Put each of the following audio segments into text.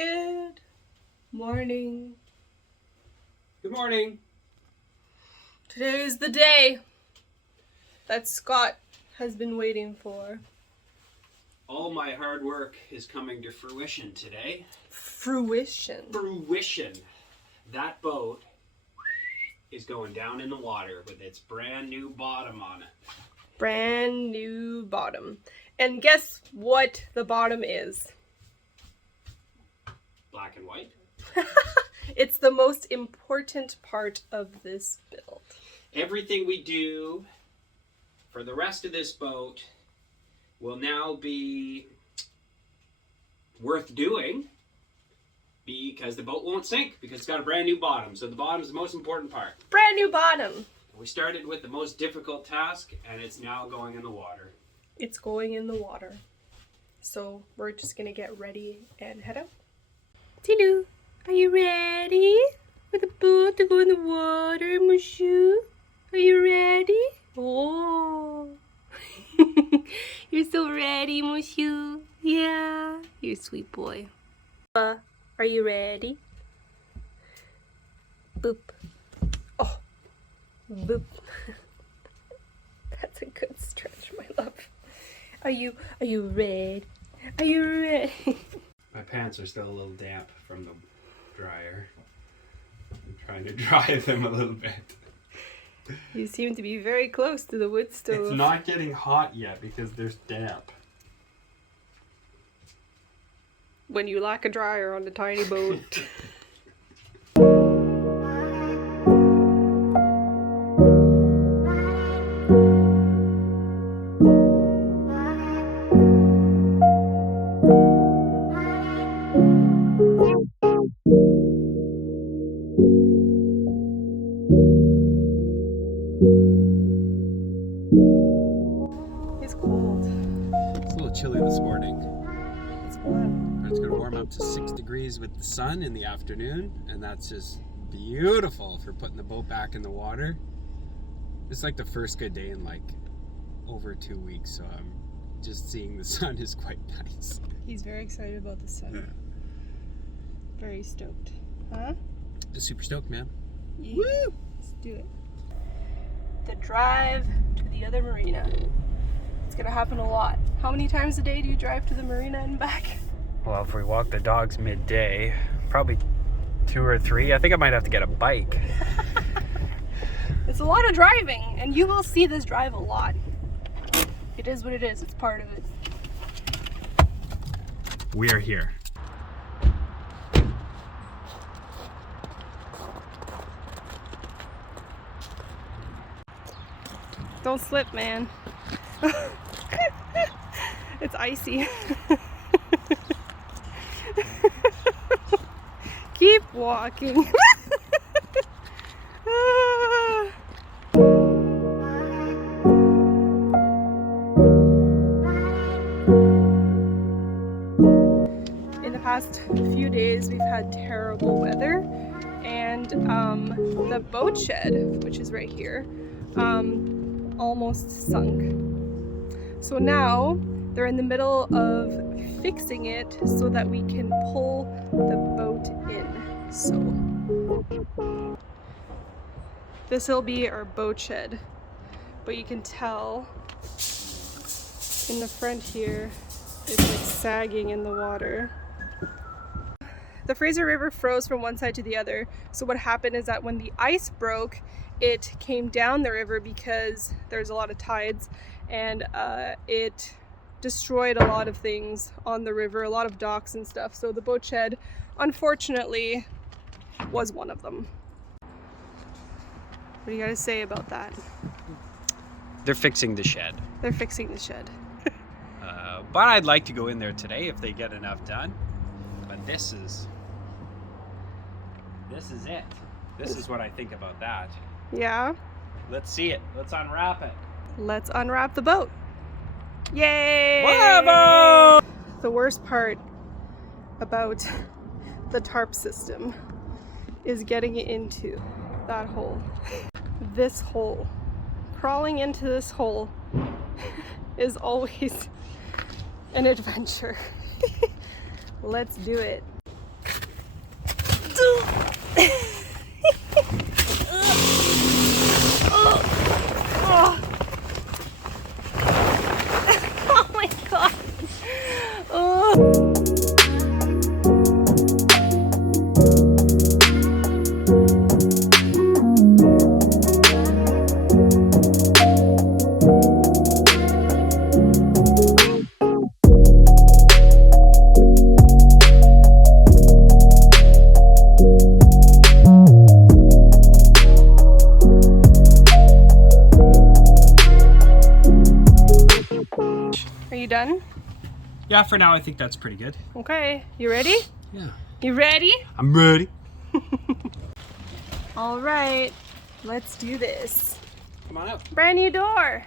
Good morning. Good morning. Today is the day that Scott has been waiting for. All my hard work is coming to fruition today. Fruition. That boat is going down in the water with its brand new bottom on it. Brand new bottom. And guess what the bottom is? Black and white. It's the most important part of this build. Everything we do for the rest of this boat will now be worth doing because the boat won't sink because it's got a brand new bottom. So the bottom is the most important part. Brand new bottom. We started with the most difficult task and it's now going in the water. It's going in the water. So we're just gonna get ready and head out. Tilu, are you ready for the boat to go in the water, Mushu? Are you ready? Oh, you're so ready, Mushu. Yeah, you're a sweet boy. Are you ready? Boop. Oh, boop. That's a good stretch, my love. Are you ready? Are you ready? My pants are still a little damp from the dryer. I'm trying to dry them a little bit. You seem to be very close to the wood stove. It's not getting hot yet because there's damp. When you lack a dryer on a tiny boat. It's cold. It's a little chilly this morning. It's warm. But it's going to warm up to 6 degrees with the sun in the afternoon. And that's just beautiful for putting the boat back in the water. It's like the first good day in like over 2 weeks. So I'm just seeing the sun is quite nice. He's very excited about the sun. Very stoked. Huh? Super stoked, man. Yeah. Woo! Let's do it. The drive to the other marina. It's gonna happen a lot. How many times a day do you drive to the marina and back? Well, if we walk the dogs midday, probably 2 or 3. I think I might have to get a bike. It's a lot of driving, and you will see this drive a lot. It is what it is. It's part of it. We are here. Don't slip, man. It's icy. Keep walking. In the past few days, we've had terrible weather, and the boat shed, which is right here, almost sunk. So now they're in the middle of fixing it so that we can pull the boat in. So this will be our boat shed, but you can tell in the front here it's like sagging in the water. The Fraser River froze from one side to the other. So what happened is that when the ice broke, it came down the river because there's a lot of tides, and it destroyed a lot of things on the river, a lot of docks and stuff. So the boat shed, unfortunately, was one of them. What do you gotta say about that? They're fixing the shed. They're fixing the shed. But I'd like to go in there today if they get enough done. But this is it. This is what I think about that. Yeah? Let's see it. Let's unwrap it. Let's unwrap the boat. Yay! Bravo! The worst part about the tarp system is getting into that hole. This hole. Crawling into this hole is always an adventure. Let's do it. Oh my god. Oh. Are you done? Yeah, for now I think that's pretty good. Okay, you ready? Yeah. You ready? I'm ready. All right, let's do this. Come on out. Brand new door.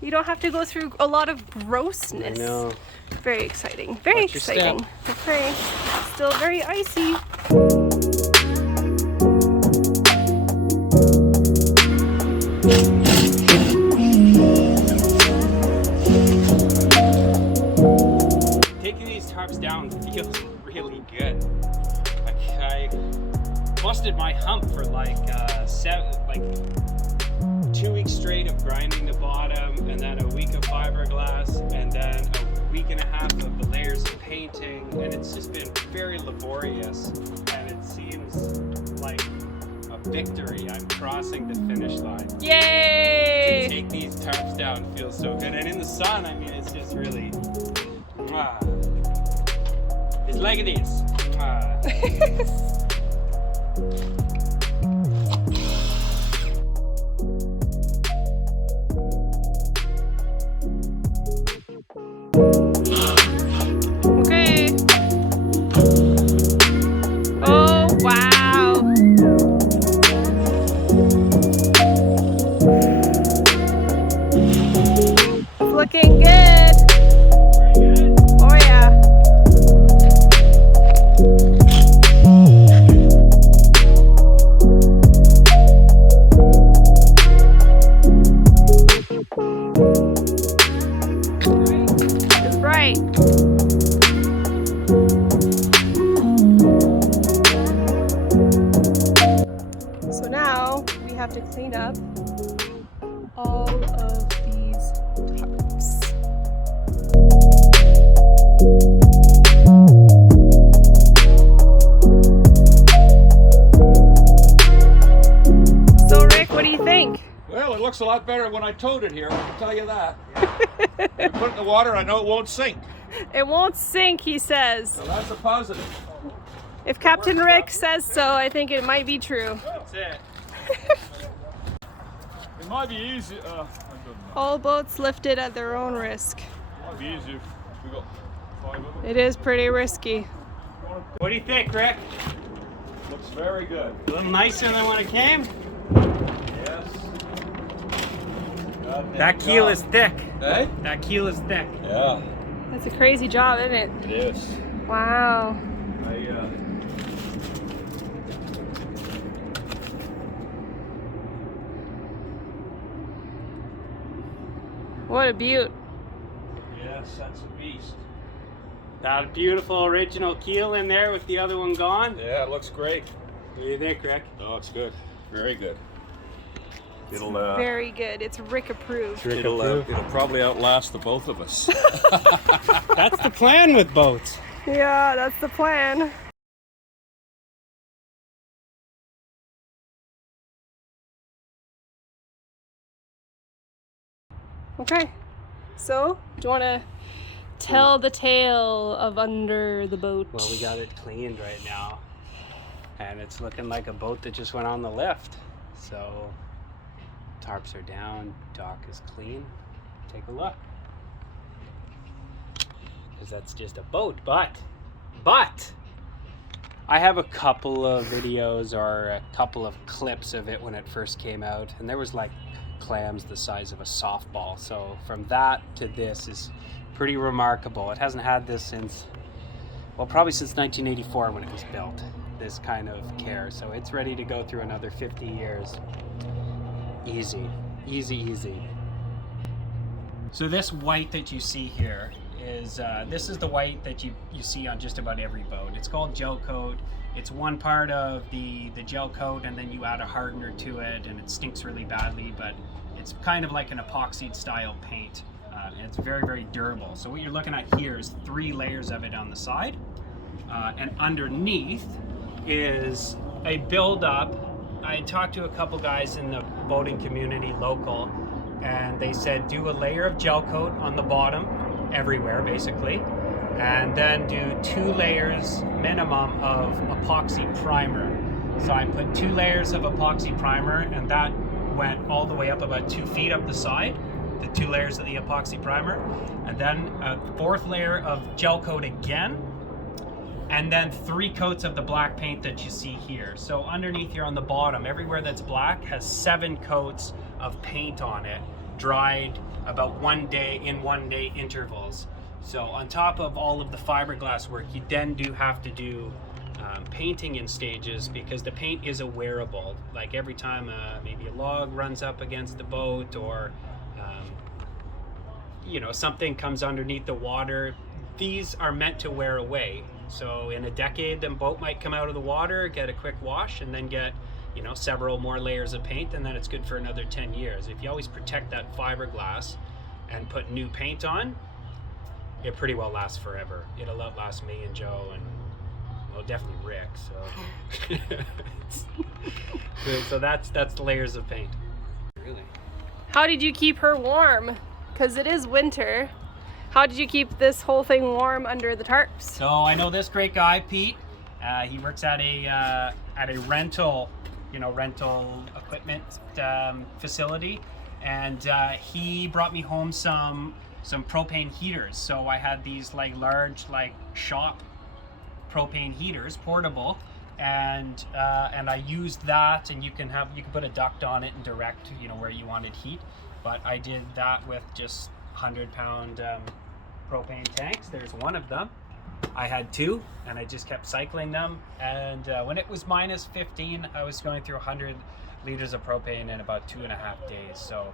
You don't have to go through a lot of grossness. I know. Very exciting. Very Watch your exciting. Okay. Still very icy. Taking these tarps down feels really good. Like I busted my hump for like 2 weeks straight of grinding the bottom, and then a week of fiberglass, and then a week and a half of the layers of painting, and it's just been very laborious, and it seems like a victory. I'm crossing the finish line. Yay! To take these tarps down feels so good, and in the sun, I mean, it's just really it's like this. Okay. Oh, wow. Looking good. Oh, yeah. It's bright. So now we have to clean up all of these tarps. So Rick, what do you think? Well, it looks a lot better when I towed it here, I can tell you that. If I put it in the water, I know it won't sink. It won't sink, he says. So that's a positive. If Captain Rick says so, I think it might be true. That's it. It might be easy. I don't know. All boats lifted at their own risk. It might be easy if we got 5 of them. It is pretty risky. What do you think, Rick? Looks very good. A little nicer than when it came? Yes. That keel is thick. Hey? That keel is thick. Yeah, That's a crazy job, isn't it? it is. Wow. What a beaut. Yes, that's a beast. That beautiful original keel in there with the other one gone. Yeah, it looks great. What do you think, Rick? Oh, it's good. Very good. It'll Very good. It's Rick approved. it'll probably outlast the both of us. That's the plan with boats. Yeah, that's the plan. Okay, so do you want to tell the tale of under the boat? Well, we got it cleaned right now, and it's looking like a boat that just went on the lift. So tarps are down, dock is clean. Take a look, because that's just a boat. But I have a couple of videos or a couple of clips of it when it first came out, and there was like clams the size of a softball. So from that to this is pretty remarkable. It hasn't had this since, well, probably since 1984 when it was built, this kind of care. So it's ready to go through another 50 years. Easy, easy, easy. So this white that you see here is this is the white that you see on just about every boat. It's called gel coat. It's one part of the gel coat, and then you add a hardener to it, and it stinks really badly, but it's kind of like an epoxy style paint. And it's very, very durable. So what you're looking at here is 3 layers of it on the side, and underneath is a build-up. I talked to a couple guys in the boating community local, and they said do a layer of gel coat on the bottom everywhere basically, and then do 2 layers minimum of epoxy primer. So I put 2 layers of epoxy primer, and that went all the way up about 2 feet up the side, the 2 layers of the epoxy primer, and then a 4th layer of gel coat again, and then 3 coats of the black paint that you see here. So underneath here on the bottom, everywhere that's black has 7 coats of paint on it, dried about 1 day in 1 day intervals. So on top of all of the fiberglass work, you then do have to do painting in stages, because the paint is a wearable. Like every time maybe a log runs up against the boat, or you know, something comes underneath the water, these are meant to wear away. So in a decade, the boat might come out of the water, get a quick wash, and then get, you know, several more layers of paint, and then it's good for another 10 years. If you always protect that fiberglass and put new paint on, it pretty well lasts forever. It'll outlast me and Joe, and well, definitely Rick. So so that's the layers of paint. Really. How did you keep her warm? Because it is winter. How did you keep this whole thing warm under the tarps? So I know this great guy, Pete. He works at a rental, rental equipment facility, and he brought me home some propane heaters. So I had these like large shop propane heaters, portable, and I used that. And you can put a duct on it and direct where you wanted heat. But I did that with just 100-pound propane tanks. There's one of them. I had 2, and I just kept cycling them. And when it was minus 15, I was going through 100 liters of propane in about 2.5 days. So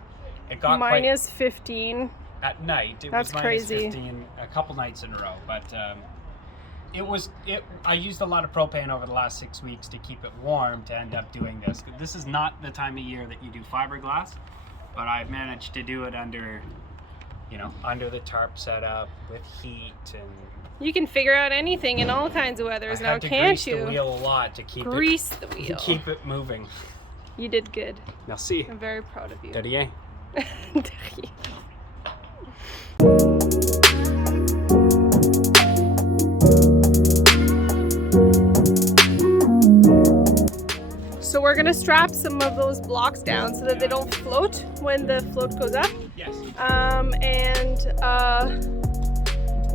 it got minus 15 at night. That's was minus crazy. 15 a couple nights in a row. But I used a lot of propane over the last 6 weeks to keep it warm to end up doing this. This is not the time of year that you do fiberglass, but I've managed to do it under the tarp setup with heat. And you can figure out anything in all kinds of weathers now, can't you? Grease the wheel a lot to keep the wheel. to keep it moving. You did good. Merci. I'm very proud of you. Derrière. So we're gonna strap some of those blocks down so that they don't float when the float goes up. Yes.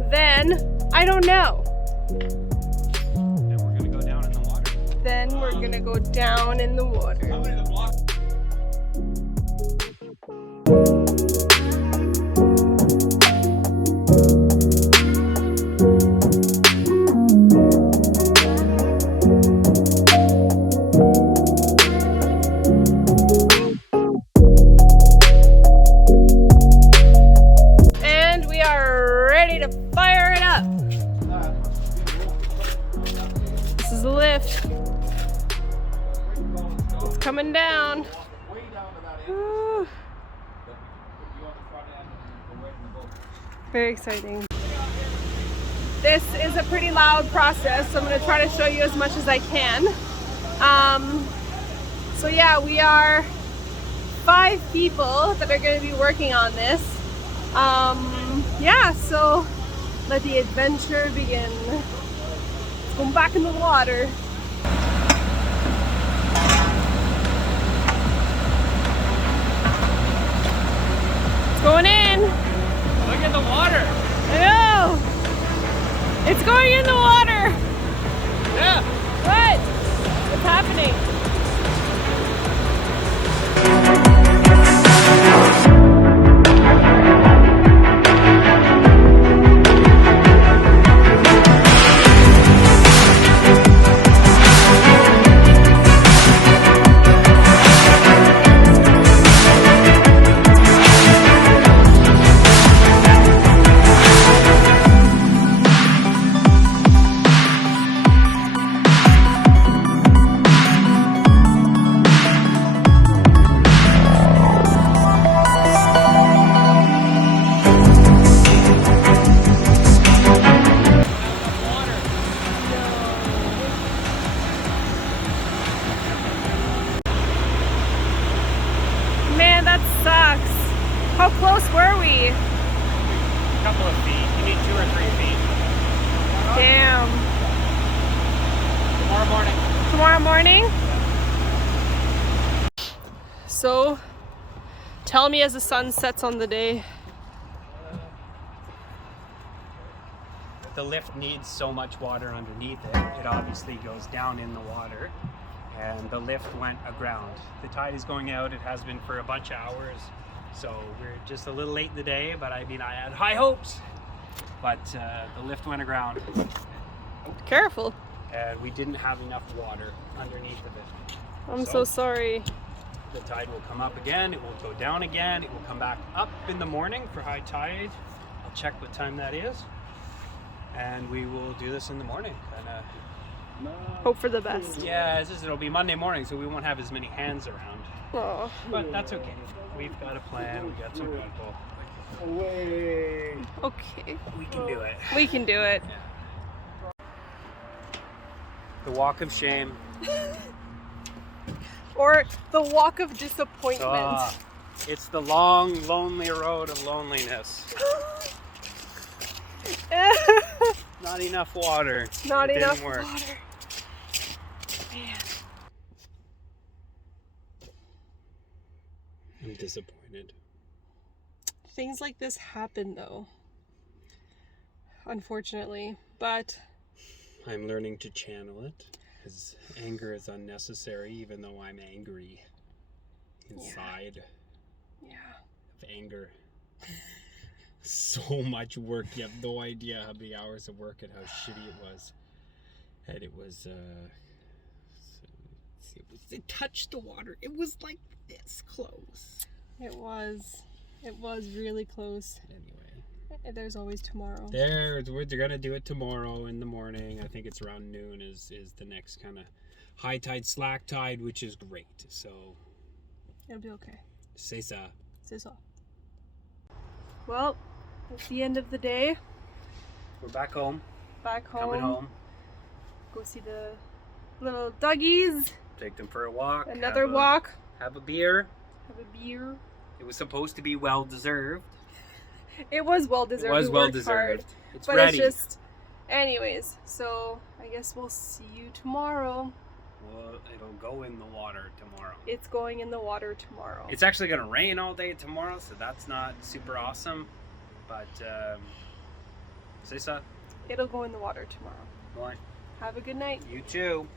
Then I don't know. Then we're gonna go down in the water. Then we're gonna go down in the water. How many of the blocks? Coming down. Way down to that end. Woo. You on the front end and away from the boat. Very exciting. This is a pretty loud process, so I'm going to try to show you as much as I can. So yeah, we are 5 people that are going to be working on this. Yeah, so let the adventure begin. Let's go back in the water. Going in. Look at the water. I know. It's going in the water. Yeah. What? What's happening? How close were we? A couple of feet. You need 2 or 3 feet. Damn. Tomorrow morning. Tomorrow morning? So, tell me as the sun sets on the day. The lift needs so much water underneath it. It obviously goes down in the water, and the lift went aground. The tide is going out. It has been for a bunch of hours, so we're just a little late in the day, but I mean, I had high hopes. But the lift went aground, Careful. and we didn't have enough water underneath of it. I'm so sorry. The tide will come up again. It will go down again. It will come back up in the morning for high tide. I'll check what time that is. And we will do this in the morning. Hope for the best. Yeah, it'll be Monday morning, so we won't have as many hands around. Oh. But that's okay. We've got a plan. We got some people. Okay. We can do it. We can do it. Yeah. The walk of shame. Or the walk of disappointment. It's the long, lonely road of loneliness. Not enough water. Not It enough didn't work. water. Man. I'm disappointed. Things like this happen though. Unfortunately. But I'm learning to channel it, because anger is unnecessary, even though I'm angry inside yeah. of anger. So much work. You have no idea how many hours of work and how shitty it was. And it was, it touched the water. It was like this close. It was really close. Anyway. There's always tomorrow. We're gonna do it tomorrow in the morning. I think it's around noon is the next kind of high tide, slack tide, which is great. So It'll be okay. c'est ça. C'est ça. Well, it's the end of the day. We're back home. Back home. Coming home. Go see the little duggies. Take them for a walk. Another walk. Have a beer. Have a beer. It was supposed to be well deserved. It was well deserved. It was We well worked deserved. hard, It's but ready. it's just, anyways. So I guess we'll see you tomorrow. Well, it'll go in the water tomorrow. It's going in the water tomorrow. It's actually going to rain all day tomorrow, so that's not super awesome. But, c'est ça. It'll go in the water tomorrow. More. Have a good night. You too.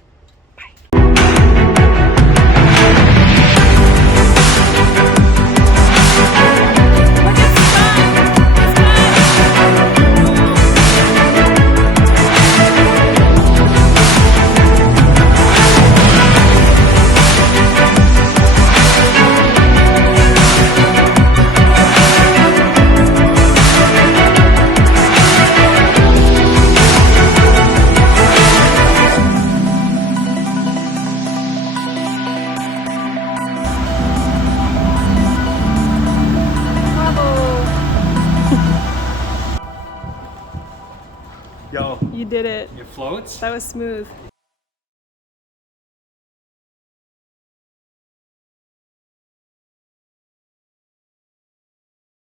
Yo, You did it. it floats? That was smooth.